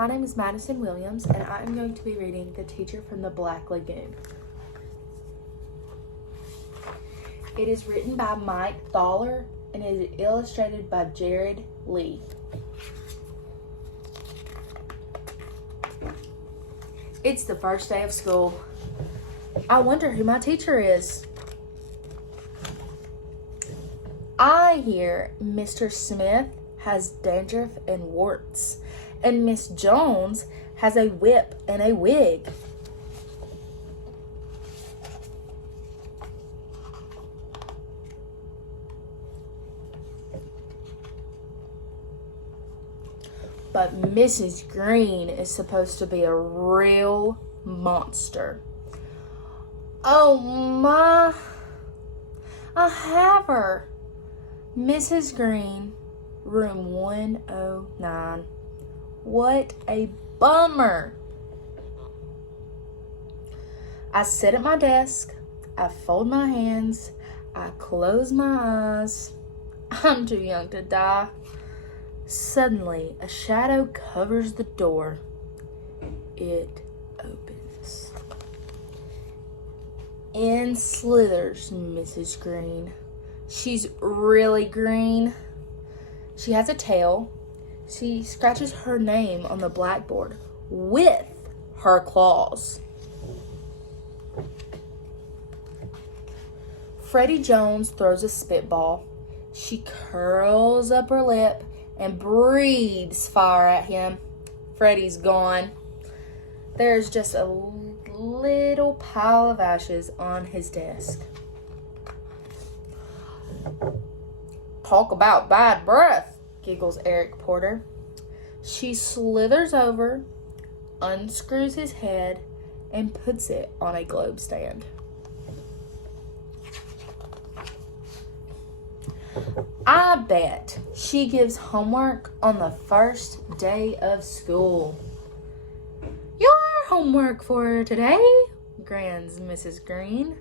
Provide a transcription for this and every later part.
My name is Madison Williams, and I am going to be reading The Teacher from the Black Lagoon. It is written by Mike Thaler and is illustrated by Jared Lee. It's the first day of school. I wonder who my teacher is. I hear Mr. Smith has dandruff and warts, and Miss Jones has a whip and a wig. But Mrs. Green is supposed to be a real monster. Oh my, I have her. Mrs. Green, room 109. What a bummer. I sit at my desk, I fold my hands, I close my eyes. I'm too young to die. Suddenly, a shadow covers the door. It opens. In slithers Mrs. Green. She's really green. She has a tail. She scratches her name on the blackboard with her claws. Freddie Jones throws a spitball. She curls up her lip and breathes fire at him. Freddie's gone. There's just a little pile of ashes on his desk. Talk about bad breath, giggles Eric Porter. She slithers over, unscrews his head, and puts it on a globe stand. I bet she gives homework on the first day of school. Your homework for today, grins Mrs. Green.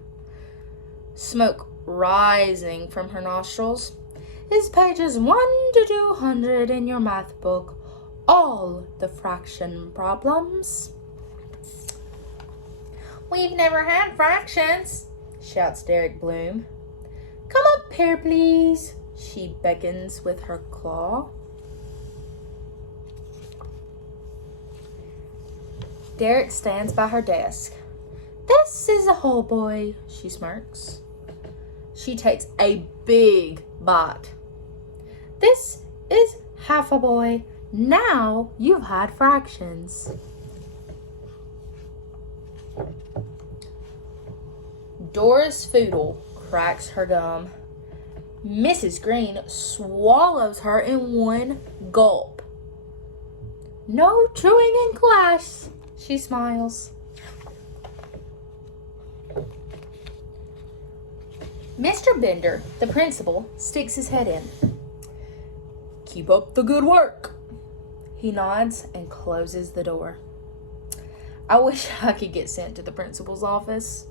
Smoke rising from her nostrils, is pages 1 to 200 in your math book. All the fraction problems. We've never had fractions, shouts Derek Bloom. Come up here, please, she beckons with her claw. Derek stands by her desk. This is a whole boy, she smirks. She takes a big bite. This is half a boy. Now you've had fractions. Doris Foodle cracks her gum. Mrs. Green swallows her in one gulp. No chewing in class, she smiles. Mr. Bender, the principal, sticks his head in. Keep up the good work. He nods and closes the door. I wish I could get sent to the principal's office.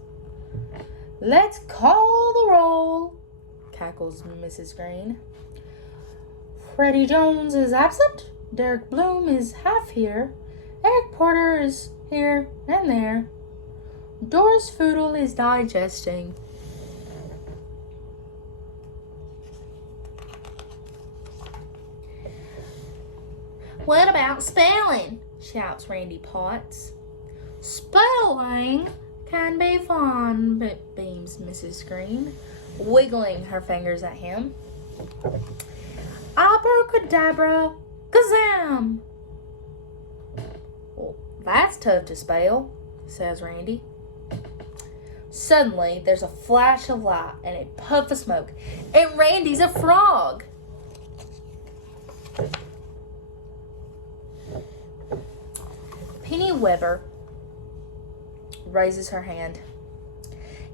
Let's call the roll, cackles Mrs. Green. Freddie Jones is absent. Derek Bloom is half here. Eric Porter is here and there. Doris Foodle is digesting. What about spelling? Shouts Randy Potts. Spelling can be fun, beams Mrs. Green, wiggling her fingers at him. Abracadabra, kazam! Well, that's tough to spell, says Randy. Suddenly, there's a flash of light and a puff of smoke, and Randy's a frog. Penny Weber raises her hand.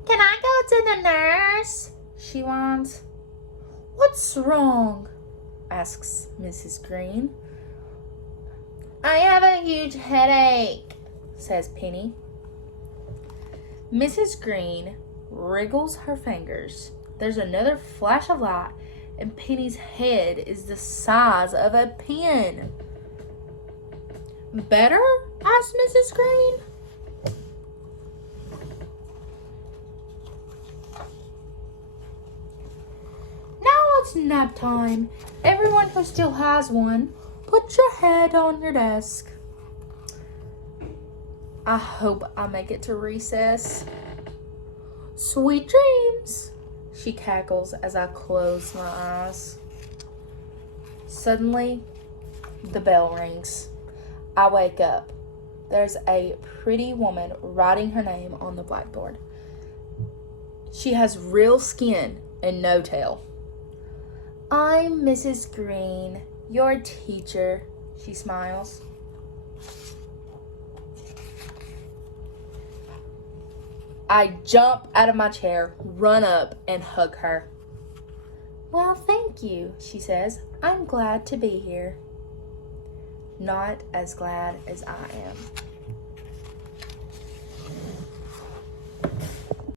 Can I go to the nurse? She whines. What's wrong? Asks Mrs. Green. I have a huge headache, says Penny. Mrs. Green wriggles her fingers. There's another flash of light, and Penny's head is the size of a pin. Better? Asked Mrs. Green. Now it's nap time. Everyone who still has one, put your head on your desk. I hope I make it to recess. Sweet dreams, she cackles as I close my eyes. Suddenly, the bell rings. I wake up. There's a pretty woman writing her name on the blackboard. She has real skin and no tail. I'm Mrs. Green, your teacher, she smiles. I jump out of my chair, run up, and hug her. Well, thank you, she says. I'm glad to be here. Not as glad as I am.